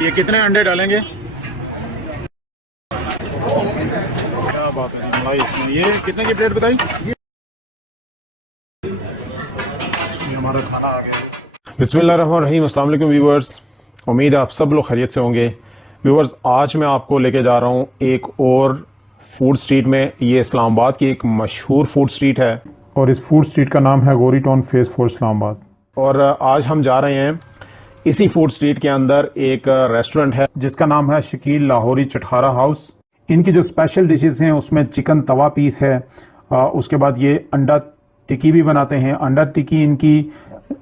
ये कितने अंडे डालेंगे? क्या बात है जी, मलाई इसमें। ये कितने की प्लेट बताई? ये हमारा खाना आ गया। बिस्मिल्लाहिर्रहमानिर्रहीम। अस्सलाम वालेकुम व्यूअर्स, उम्मीद है आप सब लोग खैरियत से होंगे। व्यूअर्स, आज मैं आपको लेके जा रहा हूँ एक और फूड स्ट्रीट में। ये इस्लामाबाद की एक मशहूर फूड स्ट्रीट है और इस फूड स्ट्रीट का नाम है गोरी टाउन फेज़ 4 इस्लामाबाद। और आज हम जा रहे हैं इसी फूड स्ट्रीट के अंदर एक रेस्टोरेंट है जिसका नाम है शकील लाहौरी चटखारा हाउस। इनकी जो स्पेशल डिशेस हैं उसमें चिकन तवा पीस है, उसके बाद ये अंडा टिक्की भी बनाते हैं। अंडा टिक्की इनकी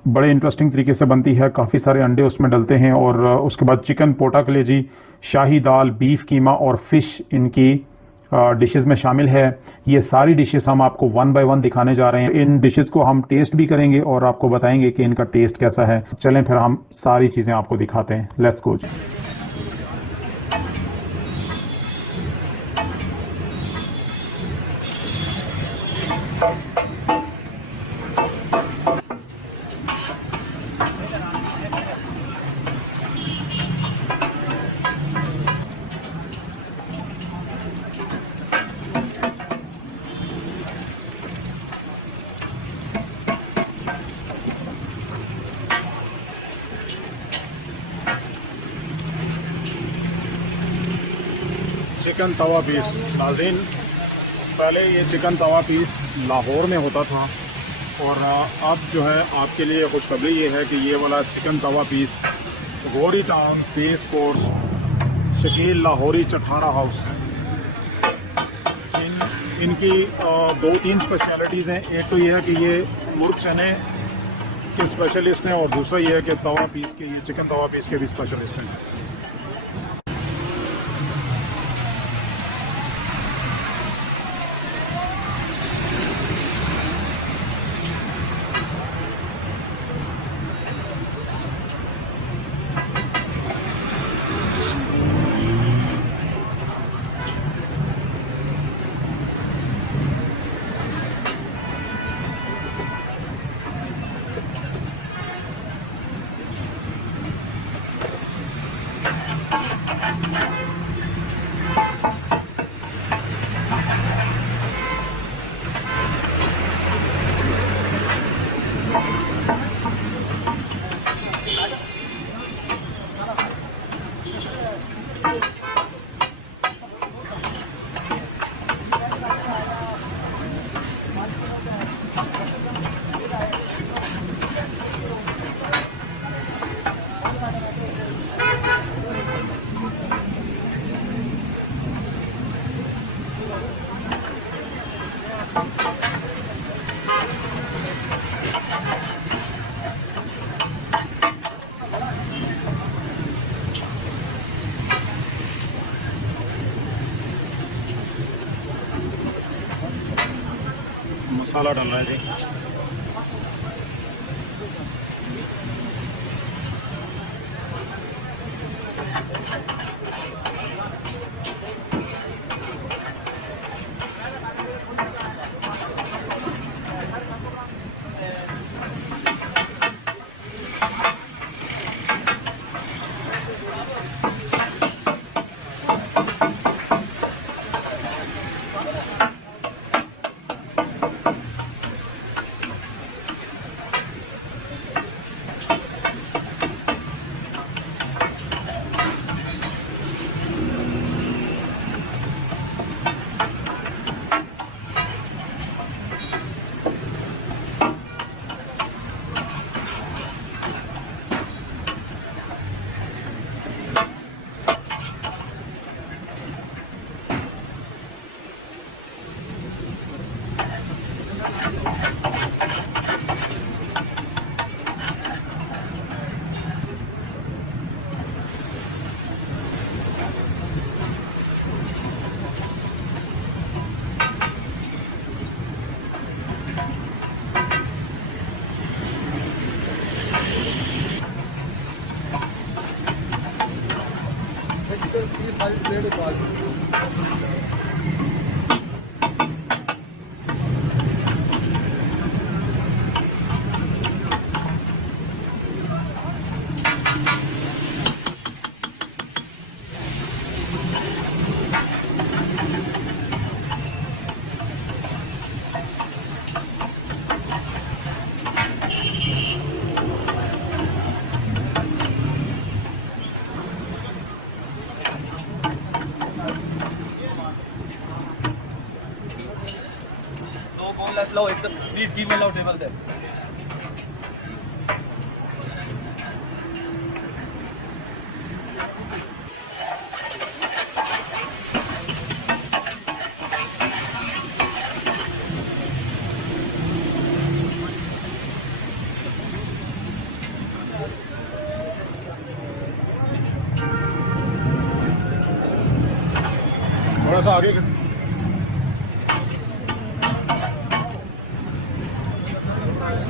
बड़े इंटरेस्टिंग तरीके से बनती है, काफ़ी सारे अंडे उसमें डलते हैं। और उसके बाद चिकन पोटा कलेजी, शाही दाल, बीफ कीमा और फिश इनकी डिशेस में शामिल है। ये सारी डिशेस हम आपको वन बाय वन दिखाने जा रहे हैं। इन डिशेस को हम टेस्ट भी करेंगे और आपको बताएंगे कि इनका टेस्ट कैसा है। चलें फिर हम सारी चीज़ें आपको दिखाते हैं। लेट्स गो जी। चिकन तवा पीस नाज़रीन, पहले ये चिकन तवा पीस लाहौर में होता था और अब जो है आपके लिए खुशखबरी ये है कि ये वाला चिकन तवा पीस गोरी town phase 4 Shakeel Lahori चटखारा house. इनकी दो तीन स्पेशलिटीज़ हैं। एक तो ये है कि ये मुर्ग चने के स्पेशलिस्ट हैं और दूसरा ये है कि तवा पीस के, ये चिकन तवा पीस के भी स्पेशलिस्ट हैं। मसाला डालना है जी। लो एक प्लीज गिव मी लो टेबल दे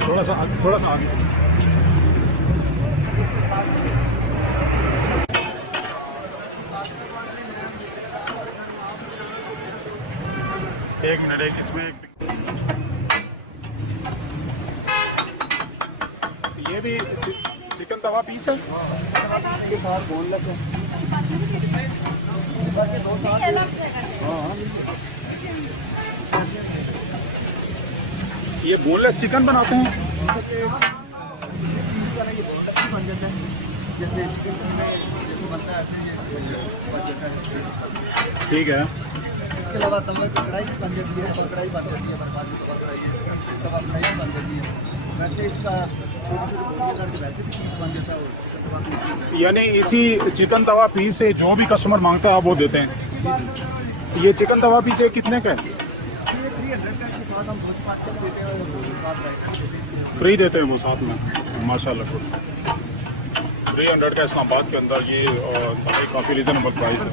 थोड़ा सा आगे थोड़ा सा आगे एक मिनट एक इसमें ये भी चिकन तवा पीस है ये बोनलेस चिकन बनाते हैं ठीक है। इसके अलावा तंदूर की कढ़ाई भी बन जाती है, कढ़ाई बन जाती है, बर्फानी तवा कढ़ाई है, तवा कढ़ाई भी बन जाती है। वैसे इसका छोटी छोटी बोलियां करके वैसे भी पीस बन जाता है। यानी इसी चिकन तवा पीस से जो भी कस्टमर मांगता है आप वो देते हैं। ये चिकन तवा पीस है कितने का है? 300 का इसके साथ हम भोज पात कर देते हैं और साथ राइस फ्री देते हैं वो साथ में माशाल्लाह। 300 का इस्लामाबाद के अंदर ये काफ़ी रीज़नेबल प्राइस है।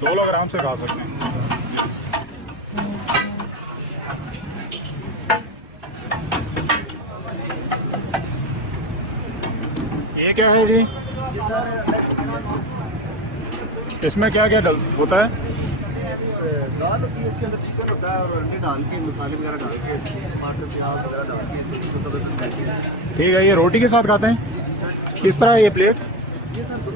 दो लोग आराम से खा सकते हैं। ये क्या है जी? इसमें क्या क्या होता है? दाल होती है, इसके अंदर चिकन होता है और अंडे डाल के मसाले वगैरह डाल के टमाटर प्याज वगैरह डाल के ठीक है। ये रोटी के साथ खाते हैं? किस तरह ये प्लेट? ये सर 150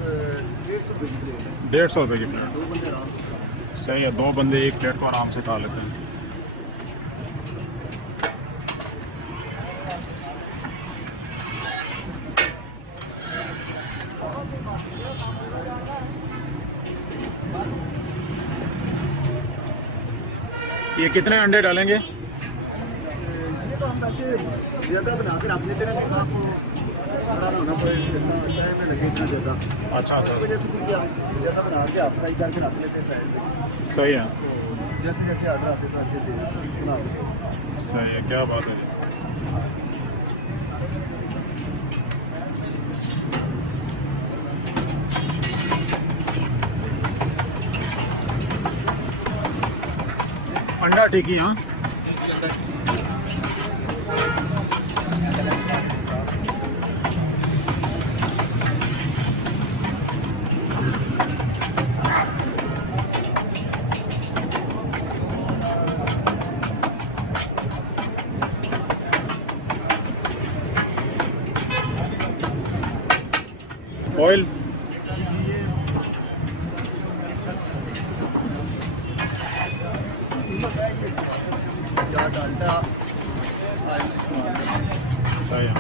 रुपये की प्लेट है। 150 रुपये की प्लेट। 2 बंदे आराम से। सही है, 2 बंदे एक प्लेट को आराम से खा लेते हैं। ये कितने अंडे डालेंगे? ये तो हम वैसे ज़्यादा बना के रख लेते हैं, आपको बड़ा ना होना पड़े, इतना टाइम में लगे इतना ज़्यादा। अच्छा इस वजह से क्योंकि हम ज़्यादा बना के आप फ्राई करके रख लेते हैं साइड में। सही है, तो जैसे जैसे ऑर्डर आते हैं अच्छे से बना लेते हैं। सही है, क्या बात है। अंडा टिक्की, हाँ ऑयल या डालडा सही है।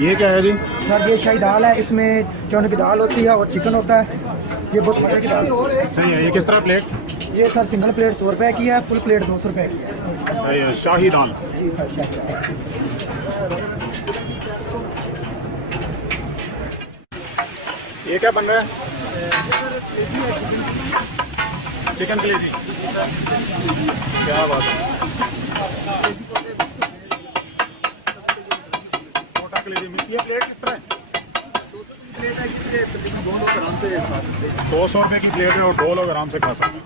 ये क्या है जी? सर ये शाही दाल है, इसमें चने की दाल होती है और चिकन होता है। ये बहुत मजे की दाल है। सही है। ये किस तरह प्लेट? ये सर सिंगल प्लेट 100 रुपए की है, फुल प्लेट 200 रुपए की है। सही है। शाही दाल। जी सर शाही दाल। ये क्या बन रहा है? चिकन कलेजी। क्या बात है। मोटा कलेजी मिक्स। ये प्लेट किस तरह है? प्लेट है कि प्लेट तकरीबन 2 लोग आराम से खा सकते हैं। 200 रुपये की प्लेट है और 2 लोग आराम से खा सकते हैं।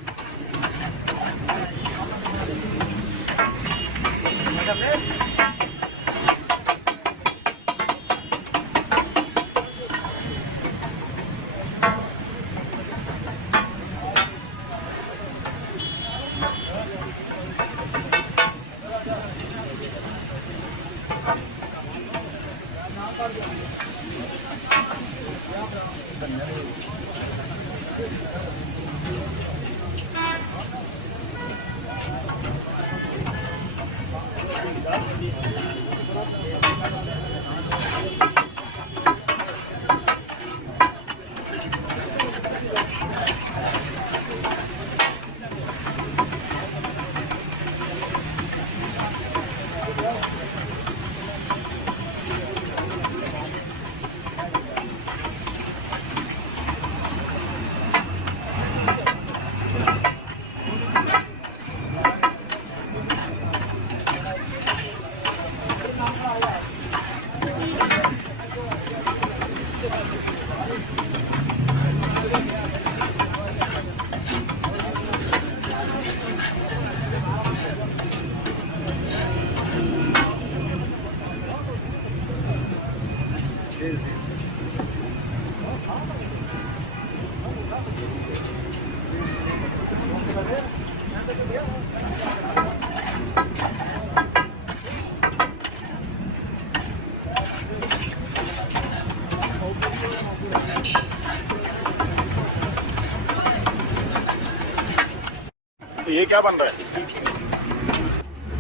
ये क्या बन रहा है?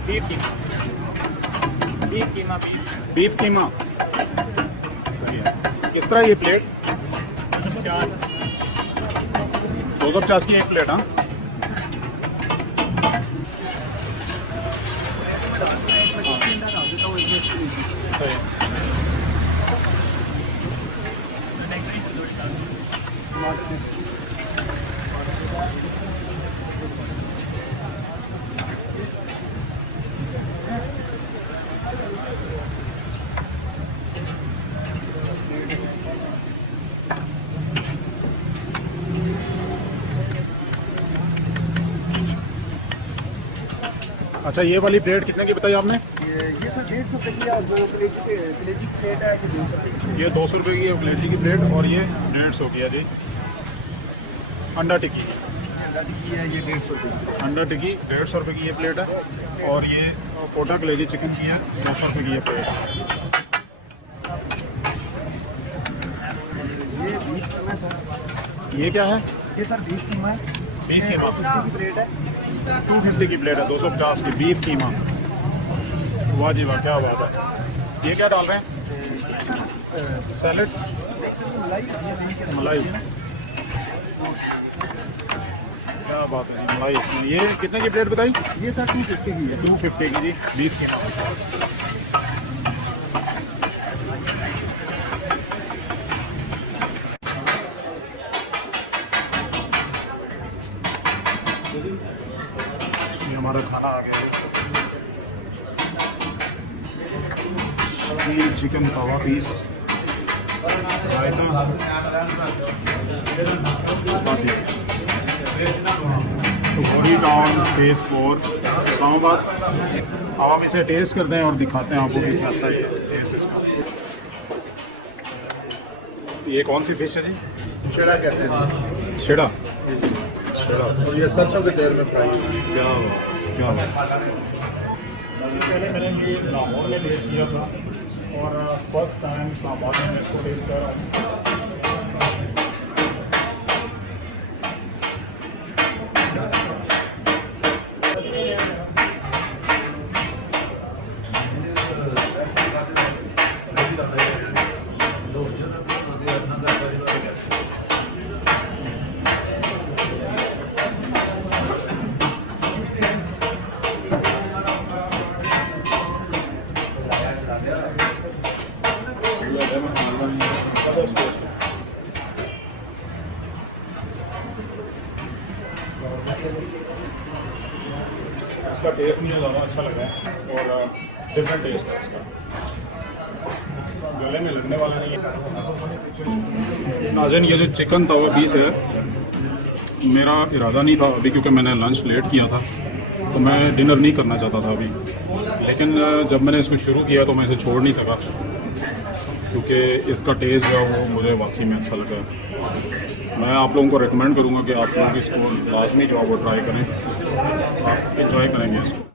बीफ कीमा। बीफ कीमा। बीफ कीमा। सही है। किस तरह ये प्लेट? 250 की एक प्लेट। हाँ सही है। अच्छा ये वाली प्लेट कितने की बताई आपने? ये सर 150 रुपये की है और 2 कलेजी की प्लेट है, ये 200 रुपये की। ये 200 रुपये की है कलेजी की प्लेट और ये 150 की है जी। अंडा टिक्की। अंडा टिक्की है, ये 150 रुपये। अंडा टिक्की 150 रुपये की ये प्लेट है और ये कोटा कलेजी चिकन की है 200 रुपये की ये प्लेट है। ये बीफ कीमा है सर। ये क्या है? ये सर बीफ कीमा है। बीफ कीमा 250 की प्लेट है। 250 की प्लेट है, 250 की बीफ कीमा। वाह जी वाह, क्या बात है। ये क्या डाल रहे हैं? सैलड। मलाई ये दही के मलाई। क्या बात है, मलाई इसमें। ये कितने की प्लेट बताई? ये सर 250 की है। 250 की जी बीफ कीमा। ये हमारा खाना आ गया है। ग्रिल चिकन तवा पीस, रायता, चपाती। तो गौरी टाउन फेज़ 4 इस्लामाबाद। अब हम इसे टेस्ट करते हैं और दिखाते हैं आपको कि कैसा है टेस्ट इसका। ये कौन सी फिश है जी? शेड़ा कहते हैं। शेड़ा। शेड़ा। और ये सरसों के तेल में फ्राई। क्या क्या पहले मैंने ये लाहौर में टेस्ट किया था और फर्स्ट टाइम इस्लामाबाद में मैं इसको टेस्ट कर रहा हूँ। ज़्यादा अच्छा लगा है और डिफरेंट टेस्ट है इसका, गले में लगने वाला नहीं है। नाज़रीन, ये जो चिकन तवा पीस है, मेरा इरादा नहीं था अभी, क्योंकि मैंने लंच लेट किया था तो मैं डिनर नहीं करना चाहता था अभी, लेकिन जब मैंने इसको शुरू किया तो मैं इसे छोड़ नहीं सका, क्योंकि इसका टेस्ट जो है वो मुझे वाकई में अच्छा लगा। मैं आप लोगों को रेकमेंड करूँगा कि आप लोग इसको लाजमी जो है वो ट्राई करें, आप इंजॉय करेंगे इसको।